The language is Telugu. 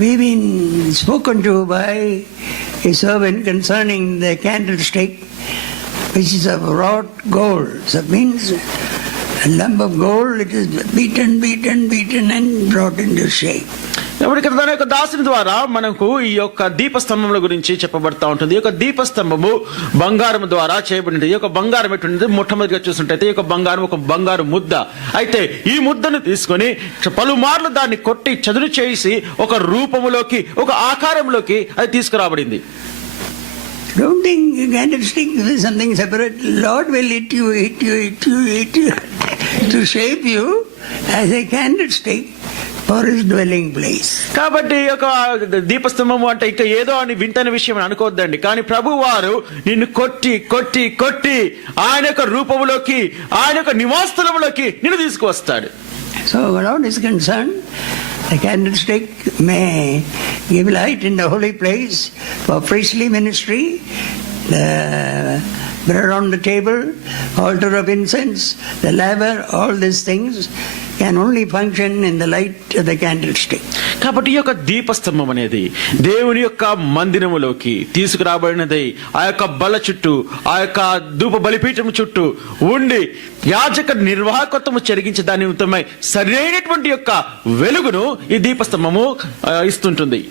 We've been spoken to by a servant concerning the candlestick, which is of wrought gold. So it means a lump of gold, it is beaten and brought into shape. ఇప్పుడు ఇక్కడ దాని యొక్క దాసుని ద్వారా మనకు ఈ యొక్క దీపస్తంభముల గురించి చెప్పబడతా ఉంటుంది. ఈ యొక్క దీపస్తంభము బంగారం ద్వారా చేయబడింది. ఈ యొక్క బంగారం ఎటువంటి మొట్టమొదటిగా చూస్తుంటే ఈ యొక్క బంగారం ఒక బంగారు ముద్ద. అయితే ఈ ముద్దను తీసుకొని పలుమార్లు దాన్ని కొట్టి చదును చేసి ఒక రూపములోకి ఒక ఆకారంలోకి అది తీసుకురాబడింది. Don't think candlestick is something separate. Lord will hit you to shape you as a candlestick for his dwelling place. కాబట్టి ఒక దీపస్తంభము అంటే ఇంకా ఏదో అని వింతైన విషయం అనుకోవద్దండి. కానీ ప్రభు వారు నిన్ను కొట్టి కొట్టి కొట్టి ఆయన యొక్క రూపములోకి ఆయన యొక్క నివాసస్థలములోకి నిన్ను తీసుకువస్తాడు. So God is concerned. The candlestick may give light in the holy place for priestly ministry. The bread on the table, altar of incense, the laver, all these things can only function in the light of the candlestick. కాబట్టి ఈ యొక్క దీపస్తంభం అనేది దేవుని యొక్క మందిరములోకి తీసుకురాబడినది. ఆ యొక్క బల చుట్టూ ఆ యొక్క ధూప బలిపీఠం చుట్టూ ఉండి యాజక నిర్వాహకత్వము జరిగించే దాని నిమిత్తమై సరైనటువంటి యొక్క వెలుగును ఈ దీపస్తంభము ఇస్తుంటుంది.